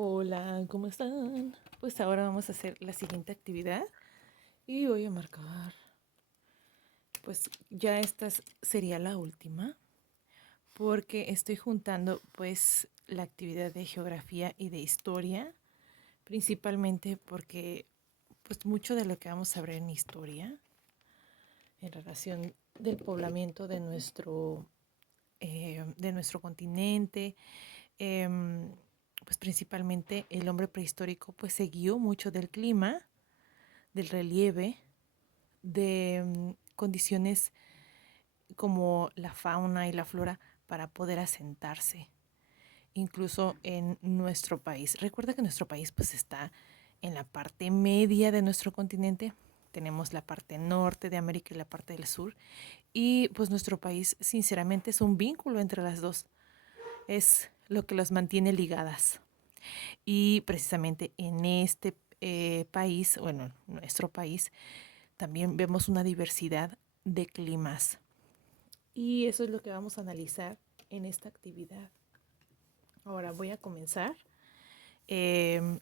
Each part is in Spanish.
Hola, ¿cómo están? Pues ahora vamos a hacer la siguiente actividad y voy a marcar, pues ya sería la última porque estoy juntando pues la actividad de geografía y de historia, principalmente porque pues mucho de lo que vamos a ver en historia en relación del poblamiento de nuestro continente, pues principalmente el hombre prehistórico pues se guió mucho del clima, del relieve, de condiciones como la fauna y la flora para poder asentarse, incluso en nuestro país. Recuerda que nuestro país pues está en la parte media de nuestro continente. Tenemos la parte norte de América y la parte del sur. Y pues nuestro país sinceramente es un vínculo entre las dos. Es lo que las mantiene ligadas. Y precisamente en este país, bueno, nuestro país, también vemos una diversidad de climas. Y eso es lo que vamos a analizar en esta actividad. Ahora voy a comenzar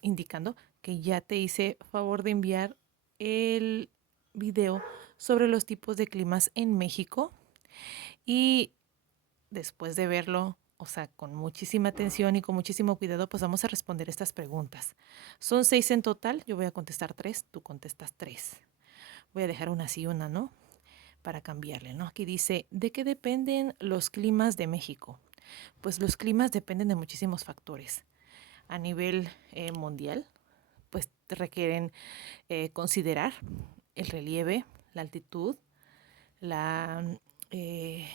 indicando que ya te hice favor de enviar el video sobre los tipos de climas en México y después de verlo, o sea, con muchísima atención y con muchísimo cuidado, pues vamos a responder estas preguntas. Son 6 en total, yo voy a contestar 3, tú contestas 3. Voy a dejar una sí y una no para cambiarle, ¿no? Aquí dice, ¿de qué dependen los climas de México? Pues los climas dependen de muchísimos factores. A nivel mundial, pues requieren considerar el relieve, la altitud, la, eh,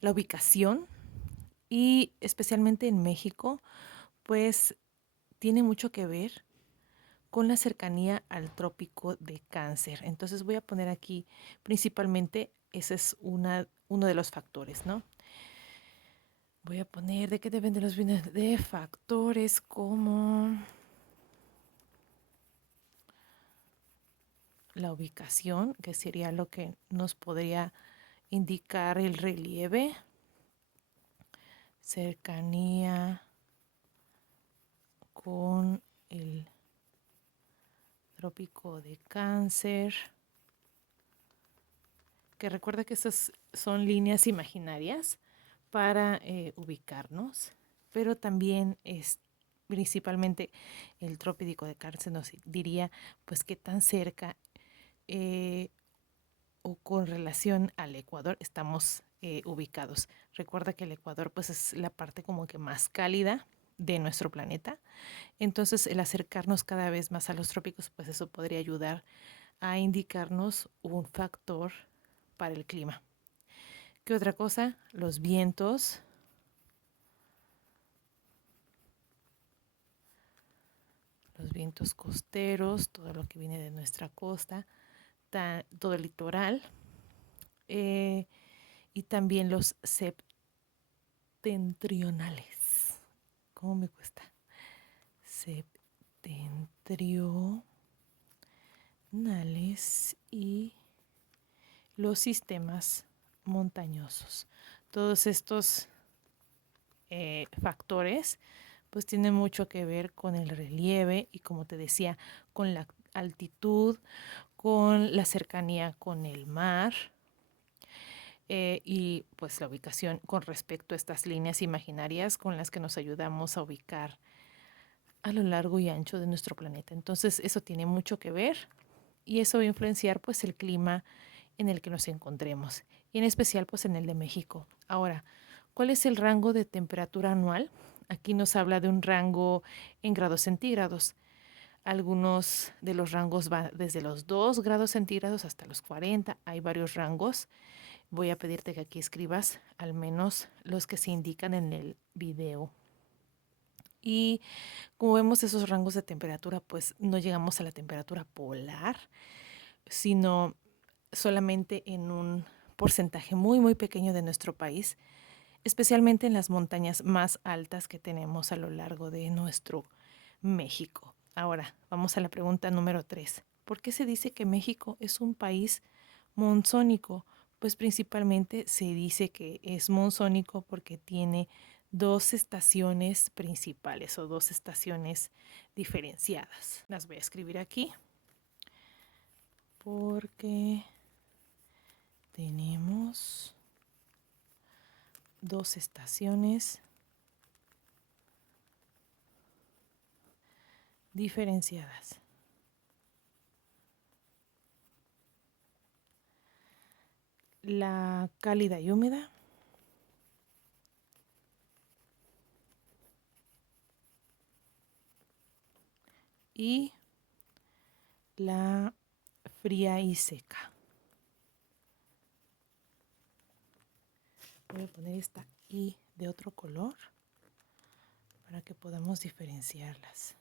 la ubicación y especialmente en México, pues tiene mucho que ver con la cercanía al trópico de Cáncer. Entonces voy a poner aquí principalmente, ese es uno de los factores, ¿no? Voy a poner de qué dependen los bienes de factores como la ubicación, que sería lo que nos podría indicar el relieve, cercanía con el trópico de Cáncer, que recuerda que estas son líneas imaginarias para ubicarnos, pero también es principalmente el trópico de Cáncer nos diría pues qué tan cerca eh, o con relación al Ecuador estamos ubicados. Recuerda que el Ecuador pues es la parte como que más cálida de nuestro planeta. Entonces el acercarnos cada vez más a los trópicos pues eso podría ayudar a indicarnos un factor para el clima. ¿Qué otra cosa? Los vientos costeros, todo lo que viene de nuestra costa, todo el litoral, eh, y también los septentrionales. ¿Cómo me cuesta? Septentrionales y los sistemas montañosos. Todos estos factores pues tienen mucho que ver con el relieve y como te decía, con la altitud, con la cercanía con el mar, y pues la ubicación con respecto a estas líneas imaginarias con las que nos ayudamos a ubicar a lo largo y ancho de nuestro planeta. Entonces eso tiene mucho que ver y eso va a influenciar pues el clima en el que nos encontremos y en especial pues en el de México. Ahora, ¿cuál es el rango de temperatura anual? Aquí nos habla de un rango en grados centígrados. Algunos de los rangos van desde los 2 grados centígrados hasta los 40. Hay varios rangos. Voy a pedirte que aquí escribas al menos los que se indican en el video. Y como vemos esos rangos de temperatura, pues no llegamos a la temperatura polar, sino solamente en un porcentaje muy, muy pequeño de nuestro país, especialmente en las montañas más altas que tenemos a lo largo de nuestro México. Ahora, vamos a la pregunta número 3. ¿Por qué se dice que México es un país monzónico? Pues principalmente se dice que es monzónico porque tiene dos estaciones principales o dos estaciones diferenciadas. Las voy a escribir aquí porque tenemos dos estaciones diferenciadas. La cálida y húmeda y la fría y seca. Voy a poner esta I de otro color para que podamos diferenciarlas.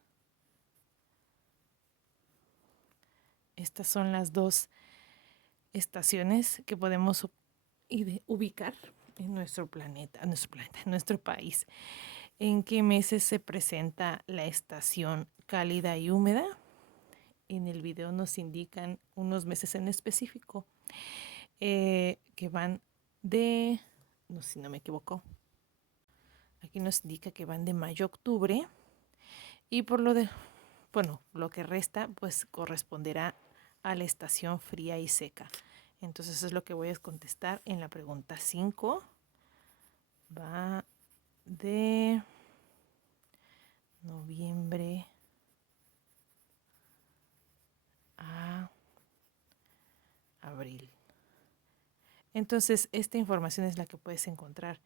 Estas son las dos estaciones que podemos ubicar en nuestro planeta, en nuestro país. ¿En qué meses se presenta la estación cálida y húmeda? En el video nos indican unos meses en específico que van de, no sé si no me equivoco, aquí nos indica que van de mayo a octubre y por lo de, bueno, lo que resta pues corresponderá a la estación fría y seca. Entonces eso es lo que voy a contestar en la pregunta 5. Va de noviembre a abril. Entonces, esta información es la que puedes encontrar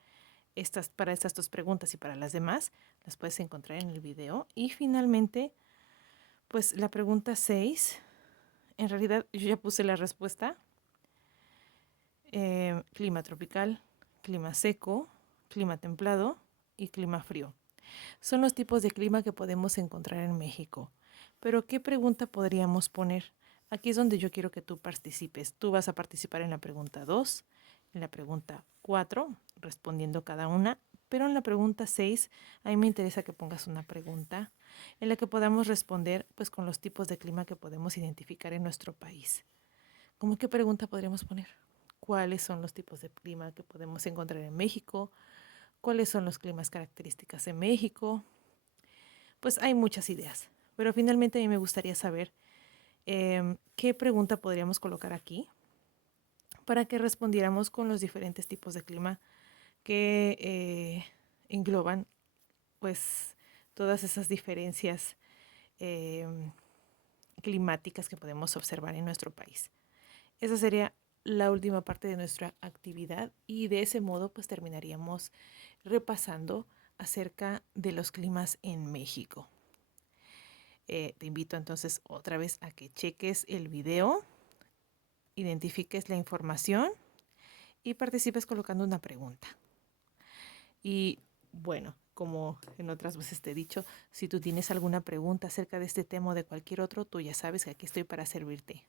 para estas dos preguntas y para las demás, las puedes encontrar en el video. Y finalmente, pues la pregunta 6, en realidad yo ya puse la respuesta. Clima tropical, clima seco, clima templado y clima frío. Son los tipos de clima que podemos encontrar en México. Pero ¿qué pregunta podríamos poner? Aquí es donde yo quiero que tú participes. Tú vas a participar en la pregunta 2, en la pregunta 4, respondiendo cada una, pero en la pregunta 6, a mí me interesa que pongas una pregunta en la que podamos responder pues con los tipos de clima que podemos identificar en nuestro país. ¿Cómo qué pregunta podríamos poner? ¿Cuáles son los tipos de clima que podemos encontrar en México? ¿Cuáles son los climas características en México? Pues hay muchas ideas, pero finalmente a mí me gustaría saber qué pregunta podríamos colocar aquí para que respondiéramos con los diferentes tipos de clima que engloban pues todas esas diferencias climáticas que podemos observar en nuestro país. Esa sería la última parte de nuestra actividad y de ese modo pues terminaríamos repasando acerca de los climas en México. Te invito entonces otra vez a que cheques el video, identifiques la información y participes colocando una pregunta. Y bueno, como en otras veces te he dicho, si tú tienes alguna pregunta acerca de este tema o de cualquier otro, tú ya sabes que aquí estoy para servirte.